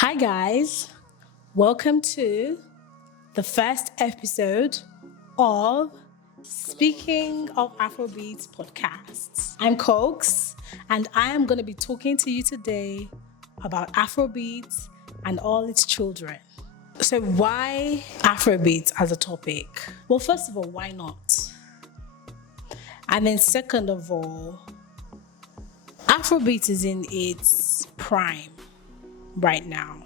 Hi, guys. Welcome to the first episode of Speaking of Afrobeats podcasts. I'm Cokes, and I am going to be talking to you today about Afrobeats and all its children. So, why Afrobeats as a topic? Well, first of all, why not? And then, second of all, Afrobeats is in its prime right now.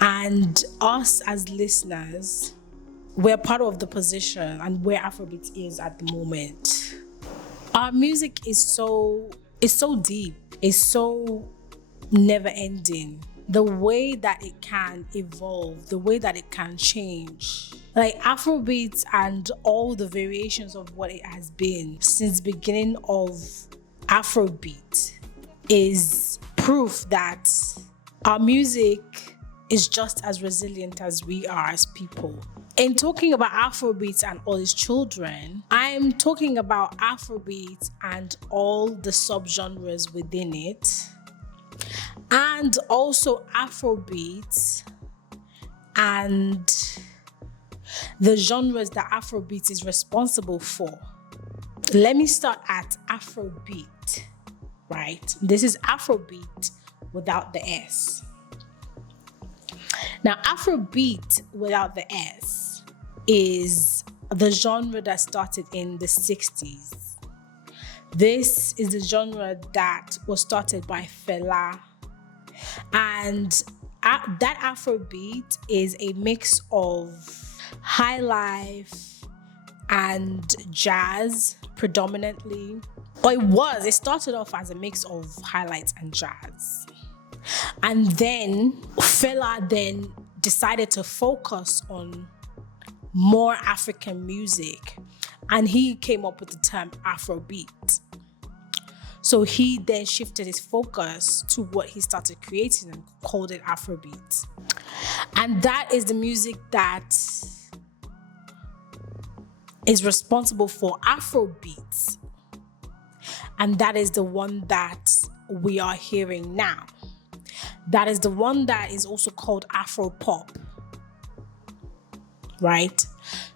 And us as listeners, we're part of the position and where Afrobeat is at the moment. Our music is so deep, it's so never ending. The way that it can evolve, the way that it can change. Like Afrobeat and all the variations of what it has been since the beginning of Afrobeat is proof that our music is just as resilient as we are as people. In talking about Afrobeat and all its children, I'm talking about Afrobeat and all the subgenres within it, and also Afrobeat and the genres that Afrobeat is responsible for. Let me start at Afrobeat, right? This is Afrobeat without the S. Now, Afrobeat without the S is the genre that started in the 60s. This is the genre that was started by Fela. And that Afrobeat is a mix of high life and jazz predominantly. Or it started off as a mix of highlights and jazz. And then Fela then decided to focus on more African music, and he came up with the term Afrobeat. So he then shifted his focus to what he started creating and called it Afrobeat. And that is the music that is responsible for Afrobeats. And that is the one that we are hearing now. That is the one that is also called Afropop, right?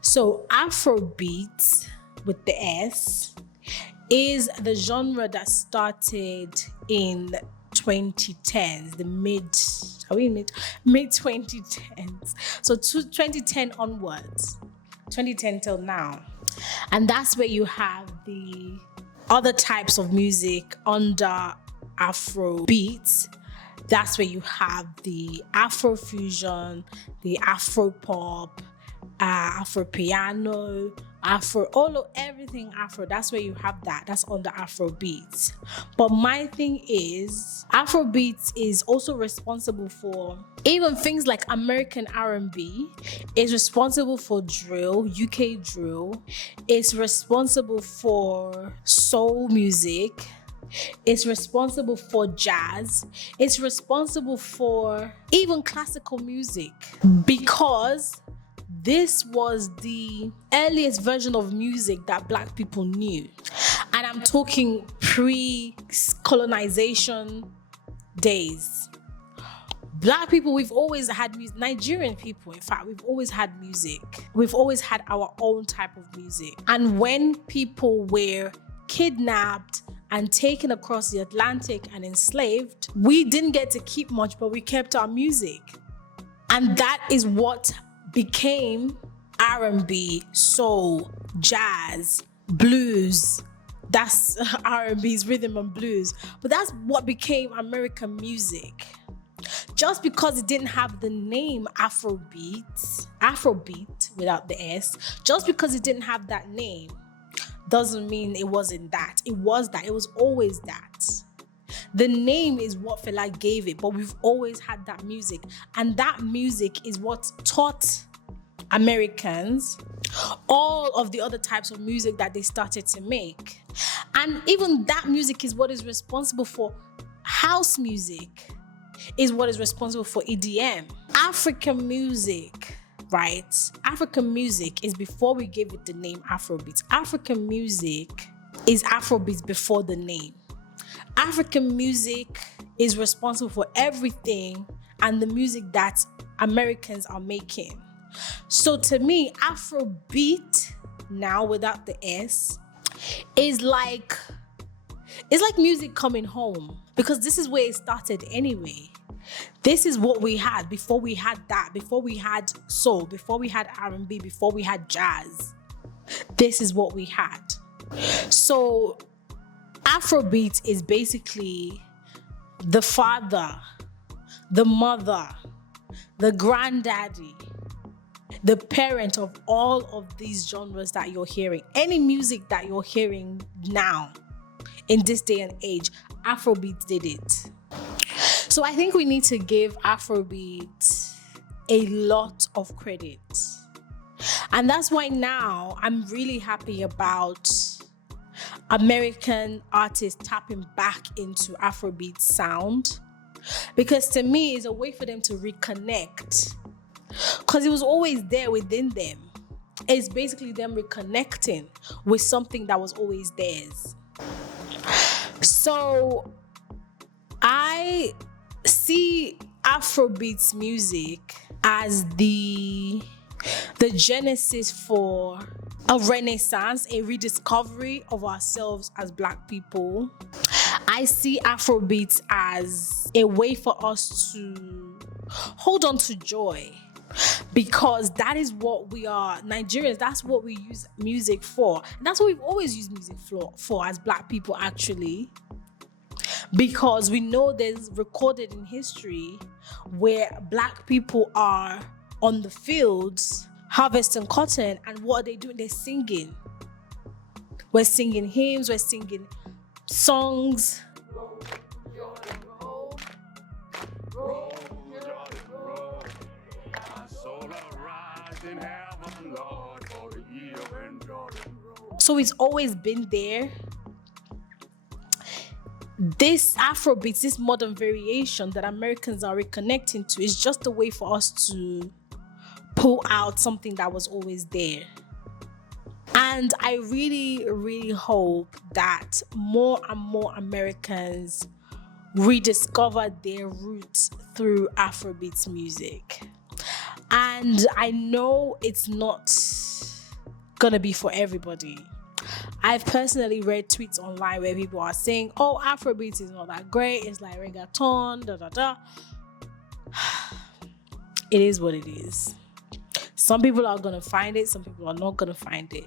So Afrobeat with the S is the genre that started in 2010s, the mid 2010s. So 2010 onwards, 2010 till now. And that's where you have the other types of music under Afrobeats. That's where you have the Afrofusion, the Afropop, Afropiano, everything Afro. That's where you have that. That's under Afrobeats. But my thing is, Afrobeats is also responsible for even things like American R&B. It's responsible for drill, UK drill. It's responsible for soul music. It's responsible for jazz. It's responsible for even classical music, because this was the earliest version of music that Black people knew. And I'm talking pre-colonization days. Black people, we've always had music. Nigerian people, in fact, we've always had music. We've always had our own type of music. And when people were kidnapped and taken across the Atlantic and enslaved, we didn't get to keep much, but we kept our music. And that is what became R&B, soul, jazz, blues. That's R&B's rhythm and blues. But that's what became American music. Just because it didn't have the name Afrobeat without the S, just because it didn't have that name, doesn't mean it wasn't that. It was that. It was always that. The name is what Fela gave it, but we've always had that music. And that music is what taught Americans all of the other types of music that they started to make. And even that music is what is responsible for house music, is what is responsible for EDM. African music, right? African music is before we gave it the name Afrobeat. African music is Afrobeat before the name. African music is responsible for everything and the music that Americans are making. So to me, Afrobeat, now without the S, is like, it's like music coming home, because this is where it started anyway. This is what we had before we had that, before we had soul, before we had R&B, before we had jazz. This is what we had. So Afrobeat is basically the father, the mother, the granddaddy, the parent of all of these genres that you're hearing. Any music that you're hearing now in this day and age, Afrobeat did it. So I think we need to give Afrobeat a lot of credit. And that's why now I'm really happy about American artists tapping back into Afrobeat sound, because to me it's a way for them to reconnect, because it was always there within them. It's basically them reconnecting with something that was always theirs. So I see Afrobeats music as the genesis for a renaissance, a rediscovery of ourselves as Black people. I see Afrobeats as a way for us to hold on to joy, because that is what we are, Nigerians. That's what we use music for. And that's what we've always used music for as Black people, actually. Because we know there's recorded in history where Black people are on the fields harvesting cotton, and what are they doing? They're singing. We're singing hymns, we're singing songs. So it's always been there. This Afrobeats, this modern variation that Americans are reconnecting to, is just a way for us to pull out something that was always there. And I really, really hope that more and more Americans rediscover their roots through Afrobeats music. And I know it's not gonna be for everybody. I've personally read tweets online where people are saying, oh, Afrobeats is not that great, it's like reggaeton, da da da. It is what it is. Some people are gonna find it, some people are not gonna find it.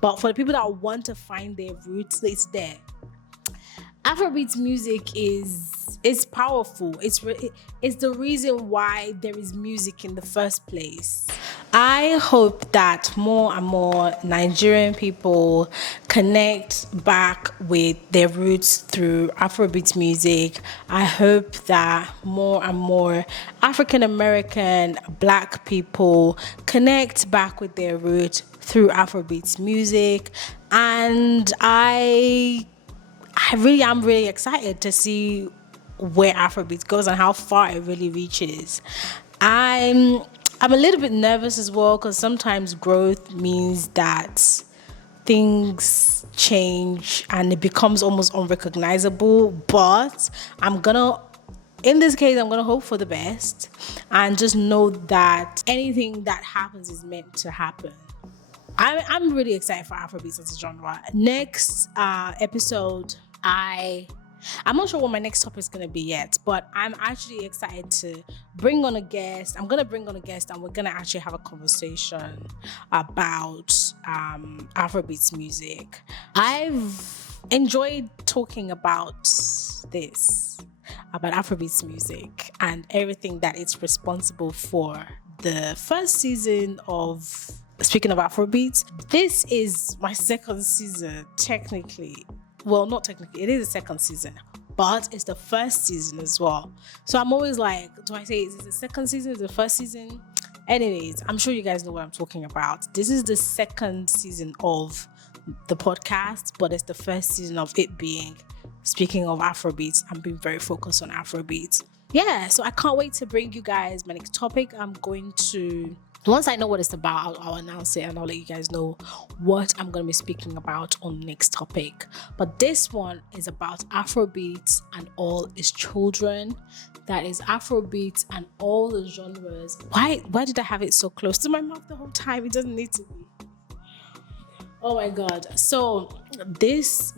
But for the people that want to find their roots, it's there. Afrobeats music is powerful. It's the reason why there is music in the first place. I hope that more and more Nigerian people connect back with their roots through Afrobeat music. I hope that more and more African American Black people connect back with their roots through Afrobeat music. And I really am really excited to see where Afrobeat goes and how far it really reaches. I'm a little bit nervous as well, because sometimes growth means that things change and it becomes almost unrecognizable. But in this case, I'm gonna hope for the best and just know that anything that happens is meant to happen. I'm really excited for Afrobeats as a genre. Next episode, I'm not sure what my next topic is going to be yet, but I'm actually excited to bring on a guest. I'm going to bring on a guest and we're going to actually have a conversation about Afrobeats music. I've enjoyed talking about this, about Afrobeats music and everything that it's responsible for. The first season of, speaking of Afrobeats, this is my second season, technically. Well, not technically, it is the second season, but it's the first season as well. So I'm always like, do I say, is it the second season, is it the first season? Anyways, I'm sure you guys know what I'm talking about. This is the second season of the podcast, but it's the first season of it being, speaking of Afrobeats, I'm being very focused on Afrobeats. Yeah, so I can't wait to bring you guys my next topic. I'm going to Once I know what it's about, I'll announce it and I'll let you guys know what I'm going to be speaking about on the next topic. But this one is about Afrobeats and all its children. That is Afrobeats and all the genres. Why did I have it so close to my mouth the whole time? It doesn't need to be. Oh my god. So this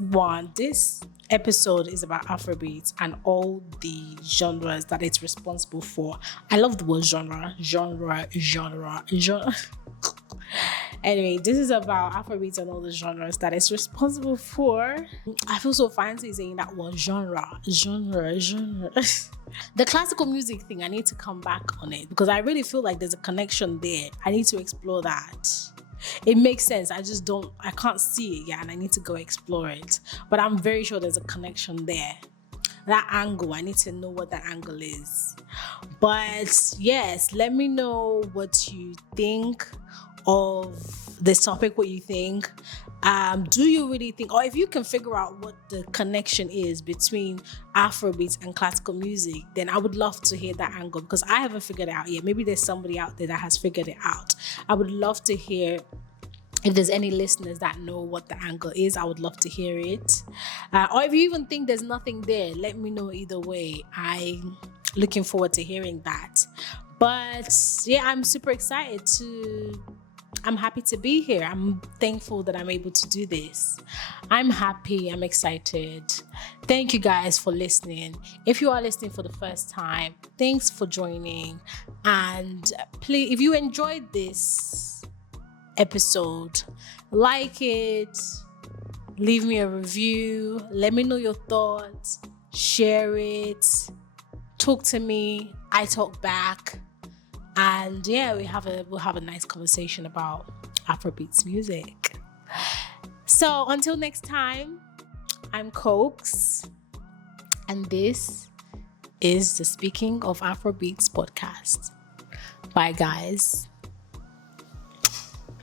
episode is about Afrobeats and all the genres that it's responsible for. I love the word genre. Anyway, this is about Afrobeats and all the genres that it's responsible for. I feel so fancy saying that word, genre. The classical music thing, I need to come back on it because I really feel like there's a connection there. I need to explore that. It makes sense. I can't see it yet and I need to go explore it. But I'm very sure there's a connection there. That angle, I need to know what that angle is. But yes, let me know what you think of this topic, what you think. Do you really think, or if you can figure out what the connection is between Afrobeats and classical music, then I would love to hear that angle because I haven't figured it out yet. Maybe there's somebody out there that has figured it out. I would love to hear if there's any listeners that know what the angle is. I would love to hear it. Or if you even think there's nothing there, let me know either way. I'm looking forward to hearing that. But yeah, I'm super excited I'm happy to be here. I'm thankful that I'm able to do this. I'm happy. I'm excited. Thank you guys for listening. If you are listening for the first time, thanks for joining. And please, if you enjoyed this episode, like it, leave me a review, let me know your thoughts, share it, talk to me, I talk back. And yeah, we'll have a nice conversation about Afrobeats music. So until next time, I'm Cokes, and this is the Speaking of Afrobeats podcast. Bye, guys.